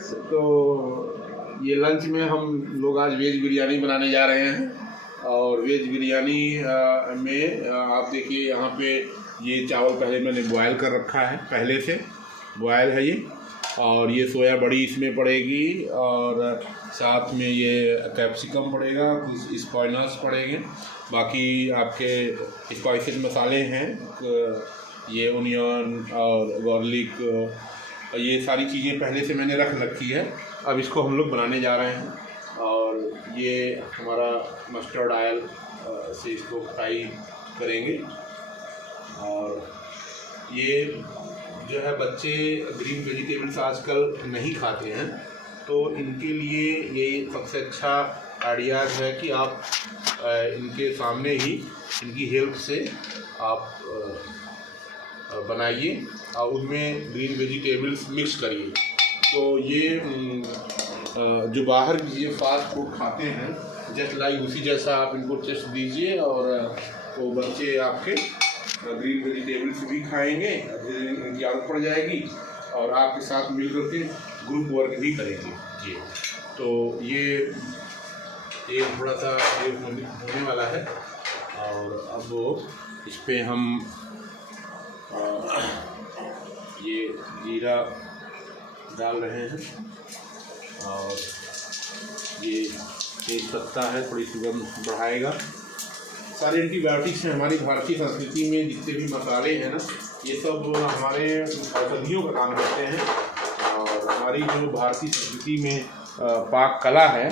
तो ये लंच में हम लोग आज वेज बिरयानी बनाने जा रहे हैं। और वेज बिरयानी में आप देखिए यहाँ पे ये चावल पहले मैंने बॉयल कर रखा है, पहले से बॉयल है ये। और ये सोया बड़ी इसमें पड़ेगी और साथ में ये कैप्सिकम पड़ेगा, कुछ स्पाइनस पड़ेंगे, बाकी आपके स्पाइसेस मसाले हैं, ये ओनियन और गार्लिक, ये सारी चीज़ें पहले से मैंने रख रखी है। अब इसको हम लोग बनाने जा रहे हैं। और ये हमारा मस्टर्ड ऑयल से इसको फ्राई करेंगे। और ये जो है बच्चे ग्रीन वेजिटेबल्स आजकल नहीं खाते हैं, तो इनके लिए ये सबसे अच्छा आइडियाज़ है कि आप इनके सामने ही इनकी हेल्प से आप बनाइए और उनमें ग्रीन वेजिटेबल्स मिक्स करिए। तो ये जो बाहर ये फास्ट फूड खाते हैं जस्ट लाइक उसी जैसा आप इनको टेस्ट दीजिए और वो बच्चे आपके ग्रीन वेजिटेबल्स भी खाएंगे, इनकी आदत पड़ जाएगी और आपके साथ मिल करके ग्रुप वर्क भी करेंगे। जी, तो ये थोड़ा सा ये होने वाला है। और अब इस पर हम ये जीरा डाल रहे हैं और ये तेज पत्ता है, थोड़ी सुगंध बढ़ाएगा। सारे एंटीबायोटिक्स हैं। हमारी भारतीय संस्कृति में जितने भी मसाले हैं ना, ये सब हमारे औषधियों का काम करते हैं। और हमारी जो भारतीय संस्कृति में पाक कला है,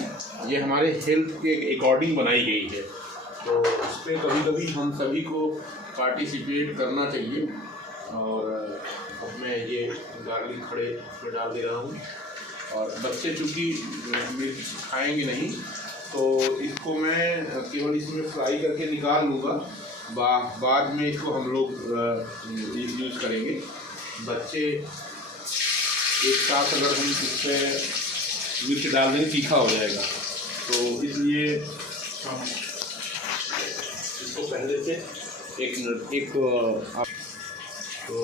ये हमारे हेल्थ के अकॉर्डिंग बनाई गई है। तो इस पर कभी कभी हम सभी को पार्टिसिपेट करना चाहिए। और अब मैं ये गार्लिक खड़े में डाल दे रहा हूँ। और बच्चे चूँकि मिर्च खाएंगे नहीं, तो इसको मैं केवल इसमें फ्राई करके निकाल लूँगा, बाद में इसको हम लोग यूज़ करेंगे। बच्चे एक साथ अगर हम इस पर मिर्च डाल देंगे तीखा हो जाएगा, तो इसलिए हम इसको पहले से एक तो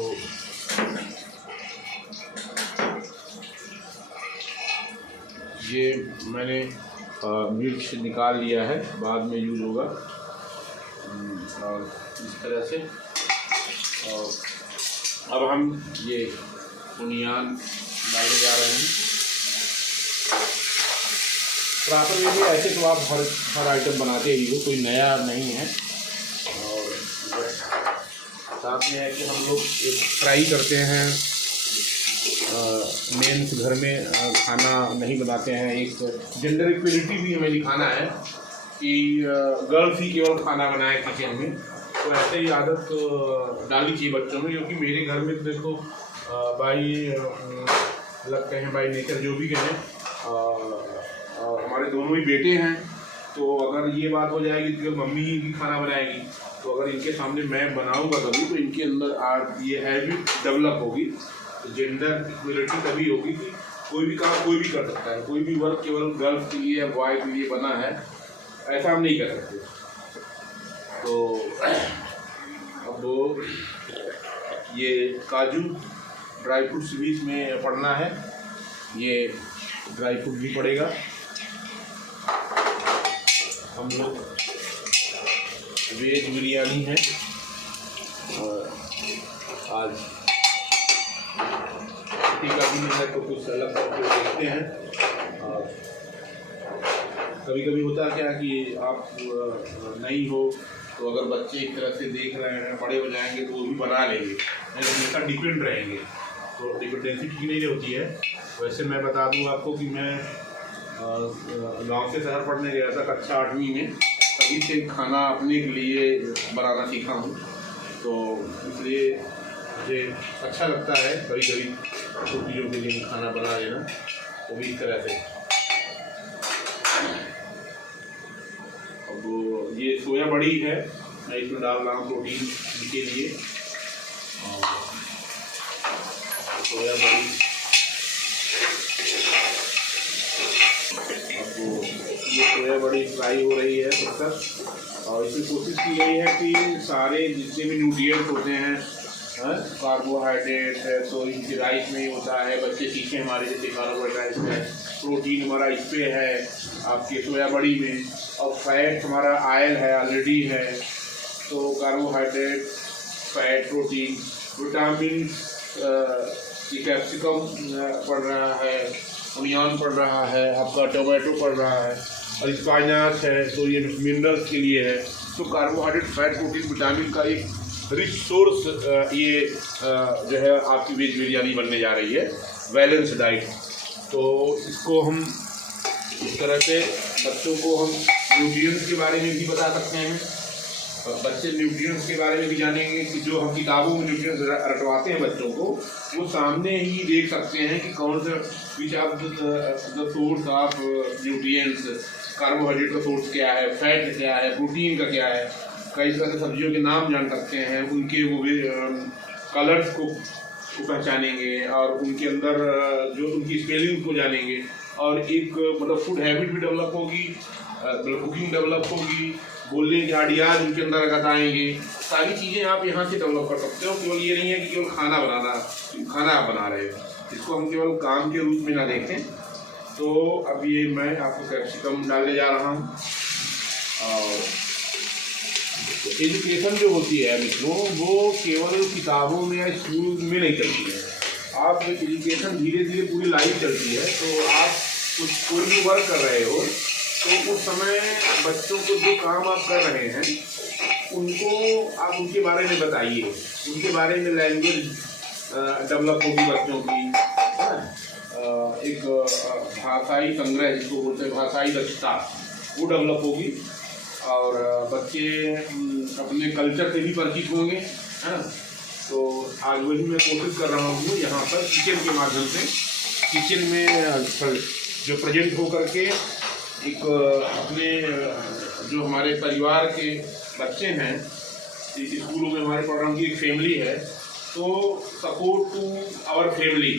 ये मैंने मिर्च निकाल लिया है, बाद में यूज़ होगा। और इस तरह से और अब हम ये ओनियन डालने जा रहे हैं। प्रॉपर वे में ऐसे तो आप हर आइटम बनाते ही हो, कोई नया नहीं है। और साथ में है कि हम लोग एक फ्राई करते हैं। मेंस घर में खाना नहीं बनाते हैं। एक जेंडर इक्वलिटी भी हमें दिखाना है कि गर्ल्स ही केवल खाना बनाए किचन में। तो ऐसे ही आदत डालनी चाहिए बच्चों में, क्योंकि मेरे घर में देखो बाई लगते हैं, बाई नेचर जो भी कहें, हमारे दोनों ही बेटे हैं। तो अगर ये बात हो जाएगी कि मम्मी ही खाना बनाएगी, तो अगर इनके सामने मैं बनाऊंगा तभी तो इनके अंदर ये हैबिट डेवलप होगी। जेंडर इक्वलिटी तभी होगी कि कोई भी काम कोई भी कर सकता है। कोई भी वर्क केवल गर्ल्स के लिए या बॉय के लिए बना है, ऐसा हम नहीं कर सकते। तो अब ये काजू ड्राई फ्रूट्स भी इसमें पड़ना है, ये ड्राई फ्रूट भी पड़ेगा। हम लोग वेज बिरयानी है और आज का भी है, तो कुछ अलग करके देखते हैं। और कभी कभी होता है क्या कि आप नहीं हो, तो अगर बच्चे एक तरह से देख रहे हैं, बड़े हो जाएंगे तो वो भी बना लेंगे, हमेशा डिपेंड रहेंगे, तो डिपेंडेंसी ठीक नहीं होती है। वैसे मैं बता दूं आपको कि मैं गांव से शहर पढ़ने गया था कक्षा 8वीं में, तभी से खाना अपने के लिए बनाना सीखा हूँ। तो इसलिए मुझे अच्छा लगता है कभी कभी छोटियों के लिए खाना बना लेना, वो भी इस तरह से। अब ये सोया बड़ी है, मैं इसमें डाल रहा हूँ प्रोटीन के लिए। और सोया बड़ी अब ये सोया बड़ी फ्राई हो रही है तब तक। और इसमें कोशिश की गई है कि सारे जितने भी न्यूट्रिएंट्स होते हैं कार्बोहाइड्रेट है तो इनके राइस में ही होता है। बच्चे सीखे हमारे जैसे कार्बोहाइड्रेट है, प्रोटीन हमारा इस पे है आपके सोया बड़ी में, और फैट हमारा आयल है ऑलरेडी है। तो carbohydrate, fat, protein, vitamin, capsicum पड़ रहा है, अनियन पड़ रहा है, आपका टोमेटो पड़ रहा है, और स्पाइनाच है तो ये मिनरल्स के लिए है। तो कार्बोहाइड्रेट, फैट, प्रोटीन, विटामिन का एक रिच सोर्स ये जो है आपकी वेज बिरयानी बनने जा रही है, बैलेंस डाइट। तो इसको हम इस तरह से बच्चों को हम न्यूट्रिएंट्स के बारे में भी बता सकते हैं। बच्चे न्यूट्रिएंट्स के बारे में भी जानेंगे कि जो हम किताबों में न्यूट्रिएंट्स रटवाते हैं बच्चों को, वो सामने ही देख सकते हैं कि कौन सा which of the source of nutrients, carbohydrate का सोर्स क्या है, फैट क्या है, प्रोटीन का क्या है। कई तरह के सब्जियों के नाम जान सकते हैं, उनके वो भी कलर्स को पहचानेंगे, और उनके अंदर जो उनकी स्पेलिंग को जानेंगे, और एक मतलब फूड हैबिट भी डेवलप होगी, कुकिंग डेवलप होगी, बोलने के आइडियाज उनके अंदर बताएंगे। सारी चीज़ें आप यहाँ से डेवलप कर सकते हो। केवल ये नहीं है कि केवल खाना आप बना रहे हो, इसको हम केवल काम के रूप में ना देखें। तो अब ये मैं आपको कैप्सिकम डालने जा रहा हूँ। और एजुकेशन जो होती है मित्रों, वो केवल किताबों में या स्कूल में नहीं चलती है। आप एजुकेशन धीरे धीरे पूरी लाइफ चलती है। तो आप कोई भी वर्क कर रहे हो तो उस समय बच्चों को जो काम आप कर रहे हैं उनको आप उनके बारे में बताइए, उनके बारे में लैंग्वेज डेवलप होगी बच्चों की, एक भाषाई संग्रह जिसको बोलते हैं, भाषाई दक्षता, वो डेवलप होगी। और बच्चे अपने कल्चर से भी परिचित होंगे, है ना। तो आज वही मैं कोशिश कर रहा हूँ यहाँ पर किचन के माध्यम से, किचन में जो प्रेजेंट हो करके एक अपने जो हमारे परिवार के बच्चे हैं, स्कूलों में हमारे प्रोग्राम की एक फैमिली है, तो support to our family,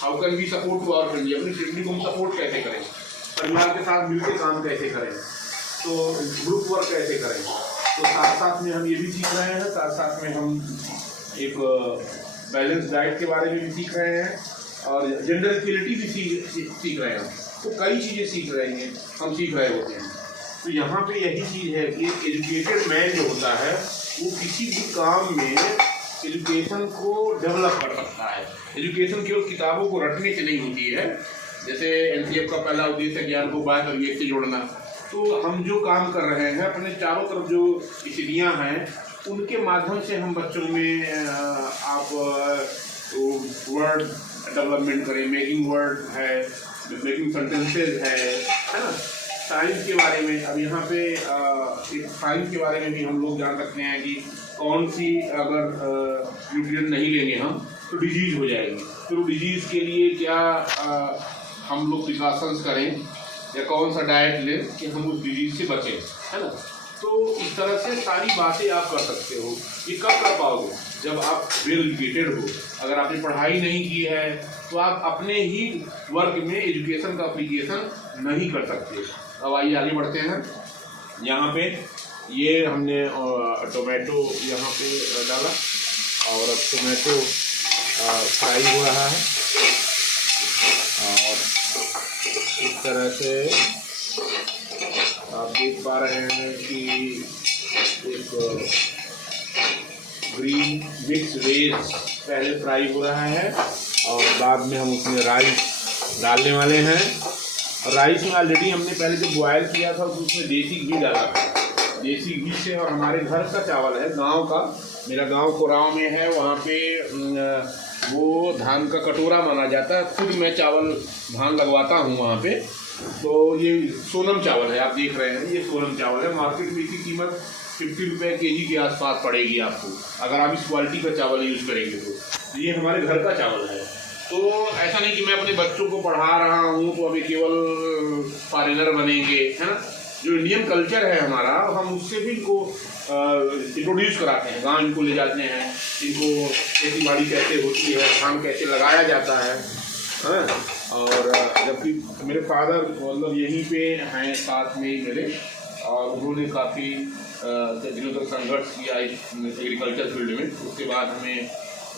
how can we support to our family, अपनी फैमिली को हम सपोर्ट कैसे करें, परिवार के साथ मिलकर काम कैसे करें, तो ग्रुप वर्क कैसे करें। तो साथ साथ में हम ये भी सीख रहे हैं, साथ साथ में हम एक बैलेंस डाइट के बारे में भी सीख रहे हैं, और जेंडर इक्वलिटी भी सीख रहे हैं। तो कई चीज़ें सीख रहे हैं, हम सीख रहे होते हैं। तो यहाँ पे यही चीज़ है कि एक एजुकेटेड मैन जो होता है वो किसी भी काम में एजुकेशन को डेवलप कर सकता है। एजुकेशन केवल किताबों को रटने से नहीं होती है। जैसे एनसीएफ का पहला उद्देश्य ज्ञान को बात और विवेक से जोड़ना। तो हम जो काम कर रहे हैं अपने चारों तरफ जो स्थितियाँ हैं उनके माध्यम से हम बच्चों में आप वर्ड डेवलपमेंट करें, मेकिंग वर्ड है, मेकिंग सेंटेंसेज है ना। साइंस के बारे में अब यहाँ पे एक साइंस के बारे में भी हम लोग जान सकते हैं कि कौन सी अगर न्यूट्रिएंट नहीं लेंगे हम तो डिजीज़ हो जाएगी। तो डिजीज़ के लिए क्या हम लोग प्रिकॉशंस करें या कौन सा डाइट लें कि हम उस डिजीज़ से बचें, है ना। तो इस तरह से सारी बातें आप कर सकते हो। ये कब कर पाओगे? जब आप वेल एजुकेटेड हो। अगर आपने पढ़ाई नहीं की है तो आप अपने ही वर्क में एजुकेशन का एप्लीकेशन नहीं कर सकते। अब आइए आगे बढ़ते हैं। यहाँ पे ये हमने टोमेटो यहाँ पे डाला और अब टोमेटो फ्राई हो रहा है, और इस तरह से आप देख पा रहे हैं कि एक ग्रीन मिक्स वेज पहले फ्राई हो रहा है और बाद में हम उसमें राइस डालने वाले हैं। और राइस में ऑलरेडी हमने पहले जो बॉयल किया था उसमें देसी घी डाला था। देसी घी से, और हमारे घर का चावल है, गांव का। मेरा गांव कोराव में है, वहाँ पे वो धान का कटोरा माना जाता है। खुद मैं चावल धान लगवाता हूँ वहाँ पे। तो ये सोनम चावल है, आप देख रहे हैं, ये सोनम चावल है। मार्केट में इसकी कीमत 50 रुपये केजी के आसपास पड़ेगी आपको, अगर आप इस क्वालिटी का चावल यूज़ करेंगे तो। ये हमारे घर का चावल है। तो ऐसा नहीं कि मैं अपने बच्चों को पढ़ा रहा हूँ तो अभी केवल फॉरेनर बनेंगे, है ना। जो इंडियन कल्चर है हमारा, हम उससे भी इनको इंट्रोड्यूस कराते हैं। गाँव इनको ले जाते हैं, इनको खेती बाड़ी कैसे होती है, धान कैसे लगाया जाता है। और जबकि मेरे फादर मतलब यहीं पे हैं साथ में ही मेरे, और उन्होंने काफ़ी दिनों तक संघर्ष किया इस एग्रीकल्चर फील्ड में। उसके बाद हमें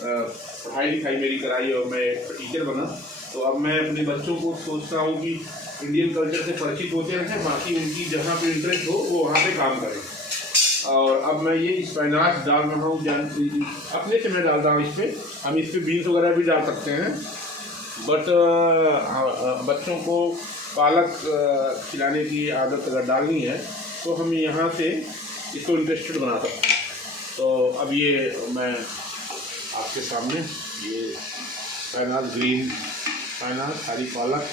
पढ़ाई लिखाई मेरी कराई और मैं टीचर बना, तो अब मैं अपने बच्चों को सोचता हूँ कि इंडियन कल्चर से परिचित होते रहें, बाकी उनकी जहाँ पे इंटरेस्ट हो वो वहाँ पे काम करें। और अब मैं ये स्पिनाच डाल रहा हूँ, अपने से मैं डाल रहा हूँ इस पर। हम इस पर बीन्स वगैरह भी डाल सकते हैं, बट बच्चों को पालक खिलाने की आदत अगर डालनी है तो हम यहाँ से इसको इंटरेस्टेड बना सकते हैं। तो अब ये मैं आपके सामने ये स्पिनाच, ग्रीन स्पिनाच, हरी पालक,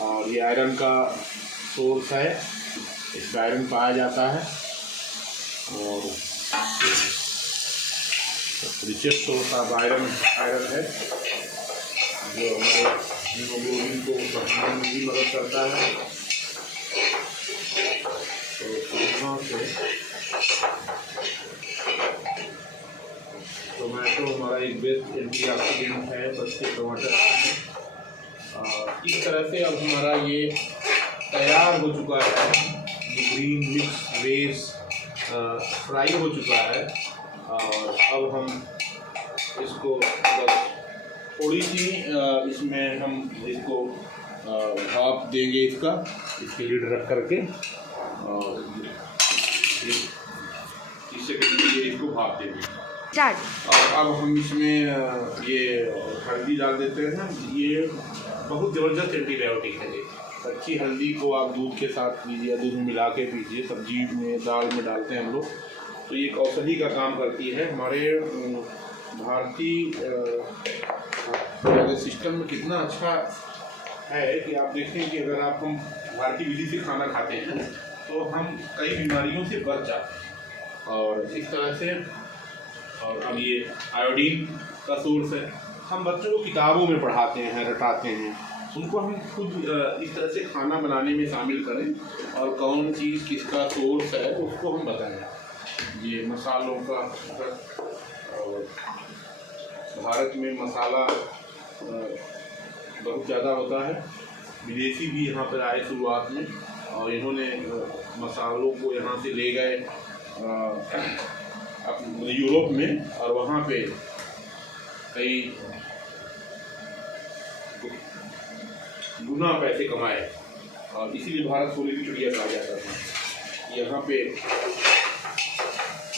और ये आयरन का सोर्स है, इसमें आयरन पाया जाता है और रिचेस्ट सोर्स ऑफ आयरन है जो हमारे हीमोग्लोबिन को बढ़ाने में भी मदद करता है। तो यहाँ से टोमेटो हमारा एक बेस्ट एंटीऑक्सीडेंट है बच्चे टमाटर। इस तरह से अब हमारा ये तैयार हो चुका है, ये ग्रीन मिक्स वेज फ्राई हो चुका है। और अब हम इसको बस थोड़ी सी इसमें हम इसको भाप देंगे, इसके लीड रख करके, और 30 सेकंड के लिए इसको भाप देंगे। और अब हम इसमें ये हल्दी डाल देते हैं। ये बहुत ज़बरदस्त एंटीबायोटिक है। ये कच्ची हल्दी को आप दूध के साथ पीजिए, दूध में मिला के पीजिए, सब्जी में दाल में डालते हैं हम लोग, तो ये एक औषधि का काम करती है। हमारे भारतीय सिस्टम में कितना अच्छा है कि आप देखें कि अगर हम भारतीय विधि से खाना खाते हैं तो हम कई बीमारियों से बच जाते हैं। और इस तरह से, और अब ये आयोडीन का सोर्स है। हम बच्चों को किताबों में पढ़ाते हैं, रटाते हैं, उनको हम खुद इस तरह से खाना बनाने में शामिल करें और कौन चीज़ किसका सोर्स है उसको हम बताएं। ये मसालों का, और भारत में मसाला बहुत ज़्यादा होता है। विदेशी भी यहाँ पर आए शुरुआत में, और इन्होंने मसालों को यहाँ से ले गए यूरोप में, और वहाँ पे कई गुना पैसे कमाए, और इसीलिए भारत सोने की चिड़िया कहा जाता था। यहाँ पे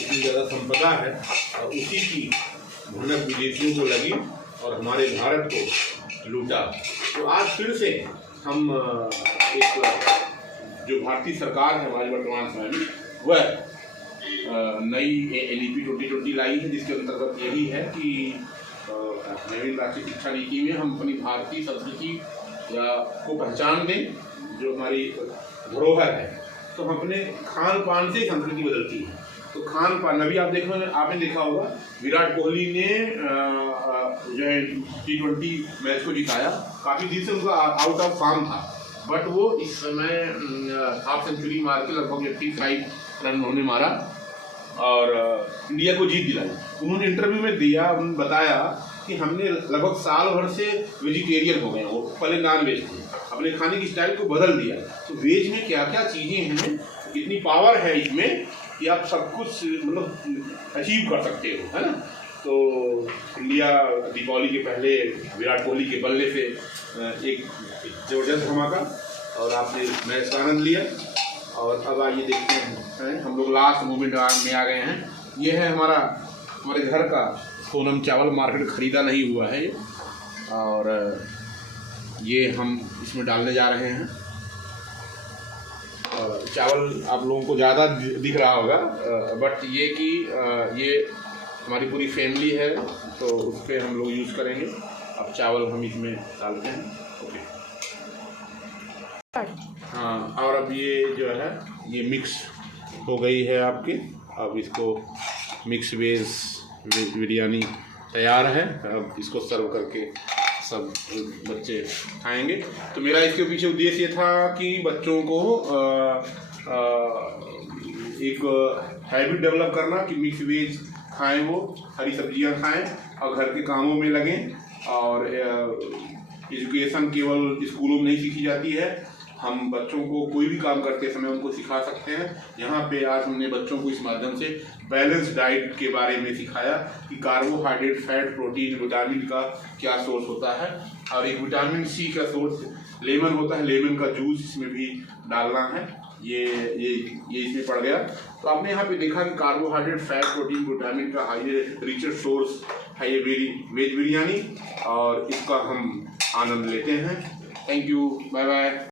इतनी ज़्यादा संपदा है, और उसी की भनक विदेशियों को लगी और हमारे भारत को लूटा। तो आज फिर से हम एक जो भारतीय सरकार है हमारी वर्तमान समय में, वह नई LEP 2020 लाई है, जिसके अंतर्गत यही है कि नवीन राष्ट्रीय शिक्षा नीति में हम अपनी भारतीय संस्कृति को पहचान दें, जो हमारी धरोहर है। तो हम अपने खान पान से संस्कृति बदलती है। तो खान पान, अभी आपने देखा होगा विराट कोहली ने जो है T20 मैच को जिताया। काफ़ी दिन से उनका आउट ऑफ फॉर्म था, बट वो इस समय हाफ सेंचुरी मार के लगभग 85 रन उन्होंने मारा और इंडिया को जीत दिलाई। उन्होंने इंटरव्यू में दिया, उन्होंने बताया कि हमने लगभग साल भर से वेजिटेरियन हो गए। वो पहले नॉन वेज थे, अपने खाने की स्टाइल को बदल दिया। तो वेज में क्या क्या चीज़ें हैं, इतनी पावर है इसमें कि आप सब कुछ मतलब अचीव कर सकते हो, है ना। तो इंडिया दीपावली के पहले विराट कोहली के बल्ले से एक ज़बरदस्त धमाका, और आपने मैच का आनंद लिया। और अब आइए देखते हैं, हम लोग लास्ट मोमेंट में आ गए हैं। ये है हमारे घर का सोनम चावल, मार्केट ख़रीदा नहीं हुआ है, और ये हम इसमें डालने जा रहे हैं। चावल आप लोगों को ज़्यादा दिख रहा होगा, बट ये कि ये हमारी पूरी फैमिली है, तो उस पर हम लोग यूज़ करेंगे। अब चावल हम इसमें डालते हैं। ओके, हाँ, और अब ये जो है ये मिक्स हो गई है आपकी। अब इसको मिक्स वेज बिरयानी तैयार है। अब इसको सर्व करके सब बच्चे खाएंगे। तो मेरा इसके पीछे उद्देश्य ये था कि बच्चों को एक हैबिट डेवलप करना कि मिक्स वेज खाएं, वो हरी सब्जियां खाएं और घर के कामों में लगें। और एजुकेशन केवल स्कूलों में नहीं सीखी जाती है, हम बच्चों को कोई भी काम करते समय उनको सिखा सकते हैं। यहाँ पे आज हमने बच्चों को इस माध्यम से बैलेंस डाइट के बारे में सिखाया कि कार्बोहाइड्रेट, फैट, प्रोटीन, विटामिन का क्या सोर्स होता है। और एक विटामिन सी का सोर्स लेमन होता है, लेमन का जूस इसमें भी डालना है। ये इसमें पड़ गया। तो आपने यहाँ पे देखा कि कार्बोहाइड्रेट, फैट, प्रोटीन, विटामिन का हाई रिचर सोर्स है ये वेज बिरयानी, और इसका हम आनंद लेते हैं। Thank you, bye bye.